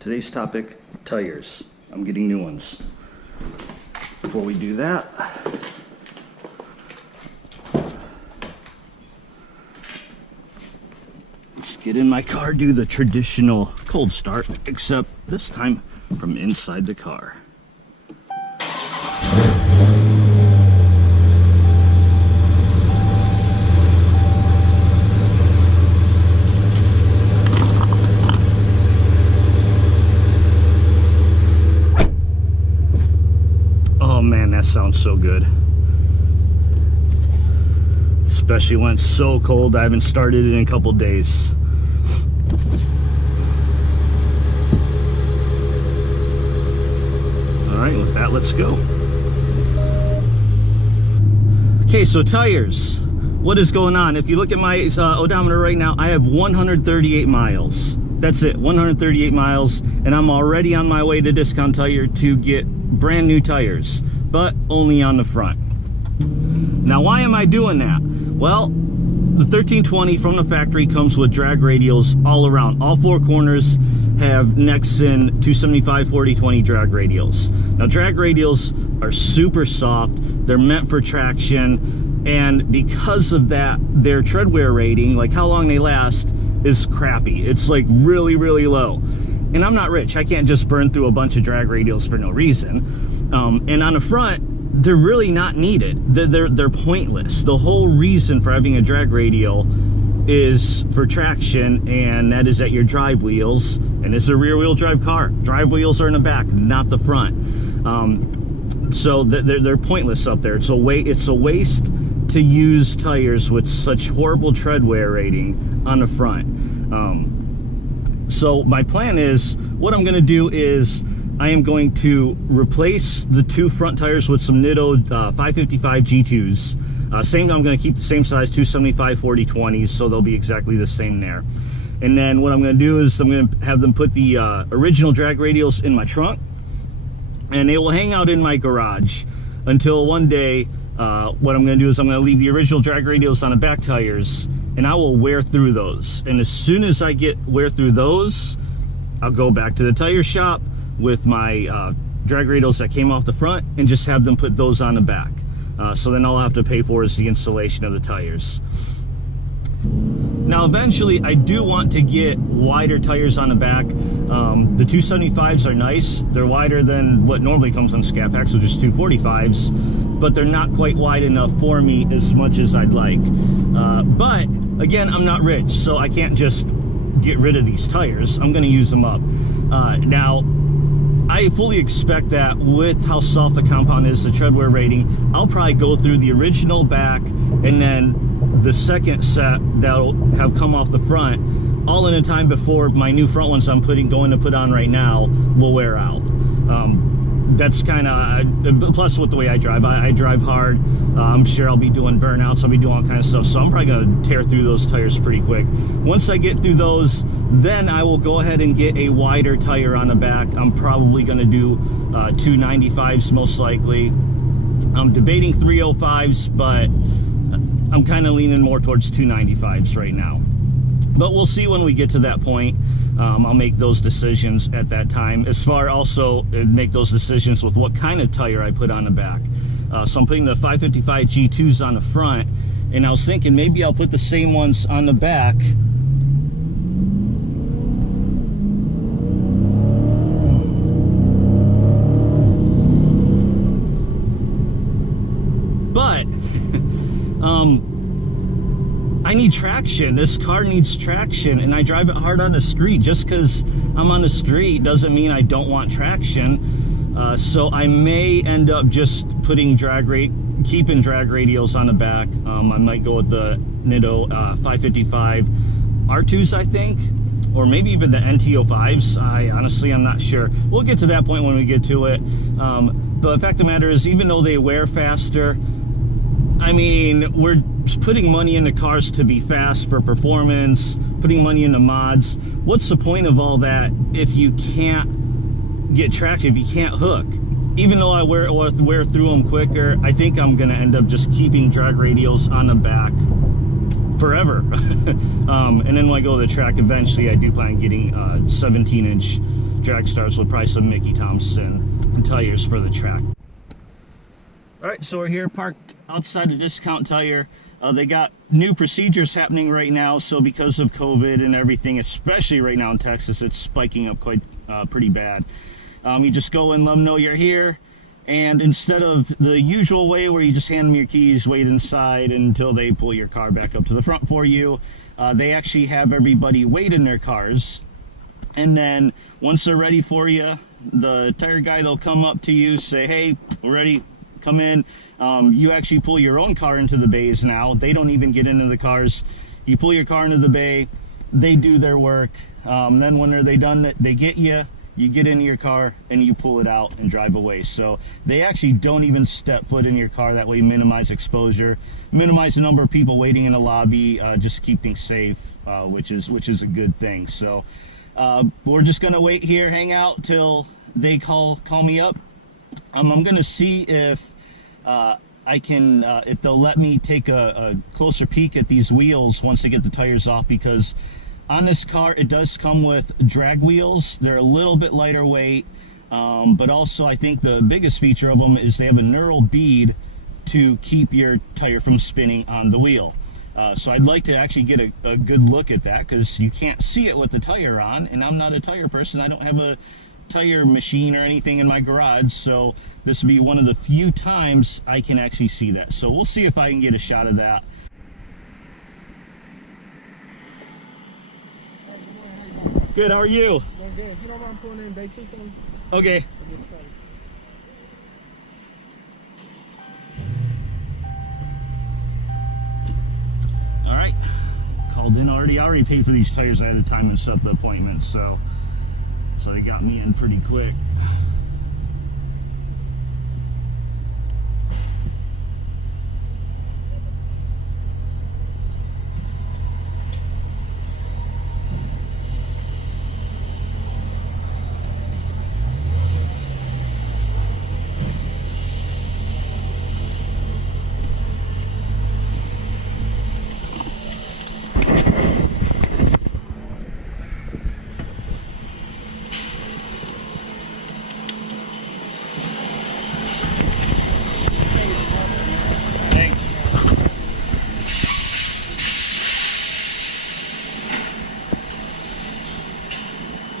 Today's topic, tires. I'm getting new ones. Before we do that, let's get in my car, do the traditional cold start, except this time from inside the car. Oh man, that sounds so good. Especially when it's so cold. I haven't started it in a couple days. Alright, with that, let's go. Okay, so tires. What is going on? If you look at my odometer right now, I have 138 miles. That's it, 138 miles, and I'm already on my way to Discount Tire to get brand new tires, but only on the front. Now, why am I doing that? Well, the 1320 from the factory comes with drag radials all around. All four corners have Nexen 275/40/20 drag radials. Now, drag radials are super soft. They're meant for traction, and because of that, their tread wear rating, like how long they last, is crappy. It's like really, really low. And I'm not rich. I can't just burn through a bunch of drag radials for no reason. And on the front, they're really not needed. They're pointless. The whole reason for having a drag radial is for traction, and that is at your drive wheels. And it's a rear wheel drive car. Drive wheels are in the back, not the front. So they're pointless up there. It's a waste to use tires with such horrible tread wear rating on the front. So my plan is, what I'm going to do is I am going to replace the two front tires with some Nitto NT555 G2s. I'm going to keep the same size 275/40/20s, so they'll be exactly the same there. And then what I'm going to do is I'm going to have them put the original drag radials in my trunk, and they will hang out in my garage until one day what I'm going to do is I'm going to leave the original drag radials on the back tires, and I will wear through those. And as soon as I wear through those, I'll go back to the tire shop with my drag radials that came off the front and just have them put those on the back. So then all I'll have to pay for is the installation of the tires. Now eventually I do want to get wider tires on the back. The 275s are nice. They're wider than what normally comes on Scat Packs, which is 245s, but they're not quite wide enough for me as much as I'd like. But again, I'm not rich, so I can't just get rid of these tires. I'm going to use them up. Now, I fully expect that with how soft the compound is, the tread wear rating, I'll probably go through the original back and then the second set that'll have come off the front, all in a time before my new front ones I'm going to put on right now will wear out. That's kind of, plus with the way I drive hard, I'm sure I'll be doing burnouts, I'll be doing all kinds of stuff, so I'm probably going to tear through those tires pretty quick. Once I get through those, then I will go ahead and get a wider tire on the back. I'm probably going to do 295s most likely. I'm debating 305s, but I'm kind of leaning more towards 295s right now. But we'll see when we get to that point. I'll make those decisions at that time. As far also make those decisions with what kind of tire I put on the back. So I'm putting the 555 G2s on the front, and I was thinking maybe I'll put the same ones on the back. But I need traction. This car needs traction, and I drive it hard on the street. Just because I'm on the street doesn't mean I don't want traction. So I may end up just putting keeping drag radials on the back. I might go with the Nitto 555 R2s, I think, or maybe even the NT05s. I'm not sure. We'll get to that point when we get to it. But the fact of the matter is, even though they wear faster, I mean, we're putting money into cars to be fast for performance, putting money into mods. What's the point of all that if you can't get traction, if you can't hook? Even though I wear through them quicker, I think I'm going to end up just keeping drag radials on the back forever. And then when I go to the track, eventually I do plan on getting 17-inch drag stars with probably some Mickey Thompson tires for the track. All right, so we're here parked outside the Discount Tire. They got new procedures happening right now, so because of COVID and everything, especially right now in Texas, it's spiking up quite pretty bad. You just go and let them know you're here, and instead of the usual way where you just hand them your keys, wait inside until they pull your car back up to the front for you, they actually have everybody wait in their cars, and then once they're ready for you, the tire guy, they'll come up to you, say, hey, we're ready, come in. You actually pull your own car into the bays now. They don't even get into the cars. You pull your car into the bay, they do their work. Then when they're done, they get you, you get into your car and you pull it out and drive away. So they actually don't even step foot in your car. That way minimize exposure, minimize the number of people waiting in the lobby, just keep things safe, which is a good thing. So we're just gonna wait here, hang out till they call me up. I'm gonna see if I can, if they'll let me take a closer peek at these wheels once they get the tires off, because on this car it does come with drag wheels. They're a little bit lighter weight, but also I think the biggest feature of them is they have a knurled bead to keep your tire from spinning on the wheel. So I'd like to actually get a good look at that, because you can't see it with the tire on, and I'm not a tire person. I don't have a tire machine or anything in my garage, so this will be one of the few times I can actually see that. So we'll see if I can get a shot of that. Good, how are you? Doing good. If you don't mind pulling in brake system. Okay. All right. Called in already. I already paid for these tires ahead of time and set the appointment, so they got me in pretty quick.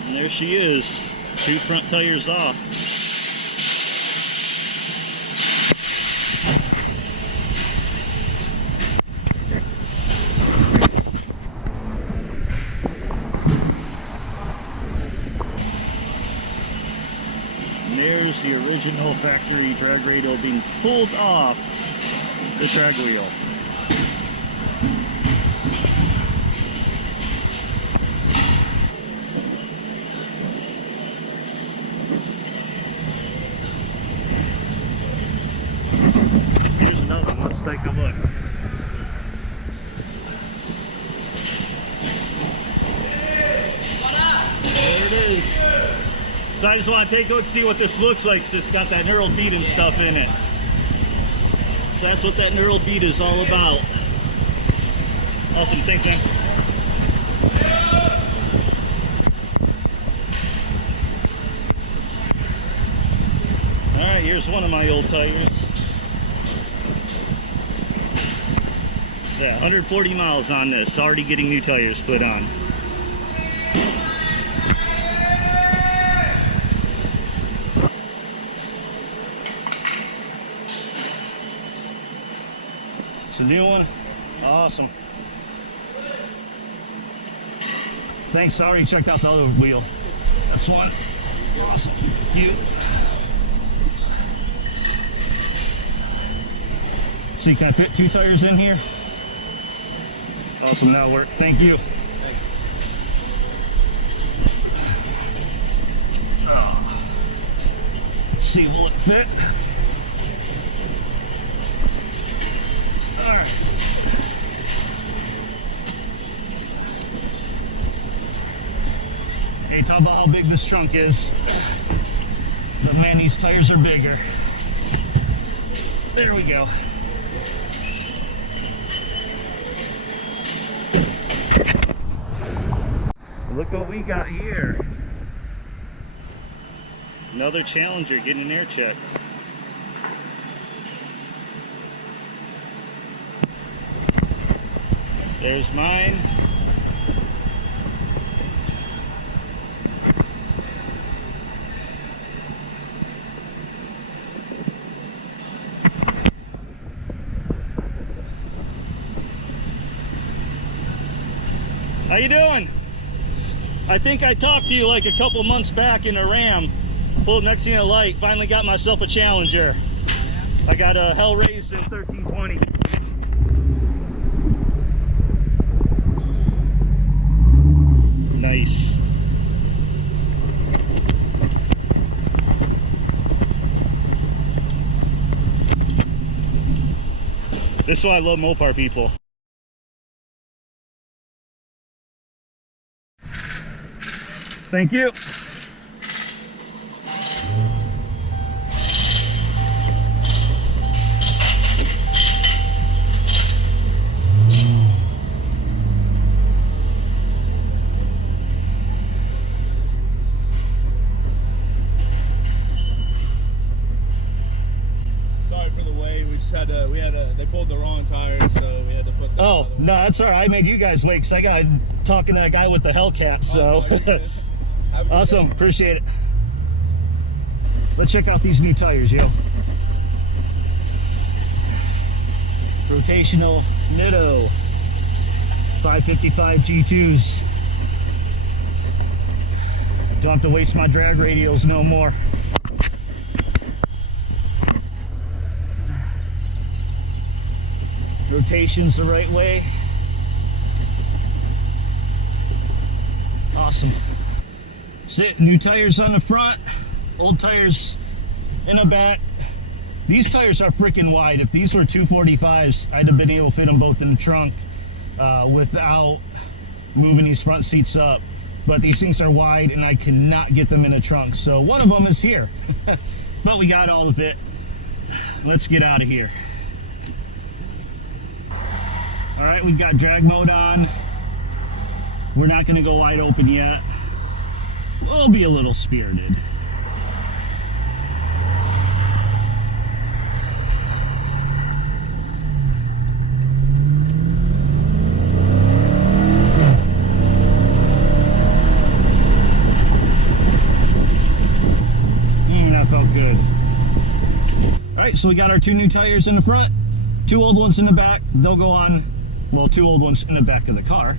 And there she is, 2 front tires off. And there's the original factory drag radial being pulled off the drag wheel. Let's take a look. There it is. So I just want to take a look and see what this looks like, since it's got that knurled bead and stuff in it. So that's what that knurled bead is all about. Awesome, thanks, man. Alright, here's one of my old tires. Yeah, 140 miles on this, already getting new tires put on. It's a new one. Awesome. Thanks, I already checked out the other wheel. That's one. Awesome. Cute. See, can I fit 2 tires in here? Awesome, that'll work. Thank you. Thanks. Let's see, will it fit? All right. Hey, talk about how big this trunk is. But man, these tires are bigger. There we go. Look what we got here. Another Challenger getting an air check. There's mine. How you doing? I think I talked to you like a couple months back in a Ram. Pulled Nexen at light. Finally got myself a Challenger. I got a Hell Raised in 1320. Nice. This is why I love Mopar people. Thank you. Sorry for the wait. We just had to. They pulled the wrong tires, so we had to put. Oh no, that's all right. I made you guys wait because I got talking to that guy with the Hellcat. So awesome, day. Appreciate it. Let's check out these new tires, yo. Rotational Nitto 555 G2s. Don't have to waste my drag radials no more. Rotation's the right way. Awesome. New tires on the front, old tires in the back. These tires are freaking wide. If these were 245s, I'd have been able to fit them both in the trunk without moving these front seats up. But these things are wide and I cannot get them in the trunk. So one of them is here, but we got all of it. Let's get out of here. All right, we got drag mode on. We're not gonna go wide open yet. We'll be a little spirited. That felt good. All right, so we got our two new tires in the front, two old ones in the back. They'll go on, well, two old ones in the back of the car.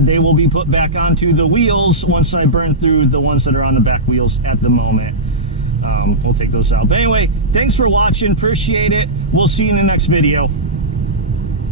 They will be put back onto the wheels once I burn through the ones that are on the back wheels at the moment. We'll take those out. But anyway, thanks for watching. Appreciate it. We'll see you in the next video.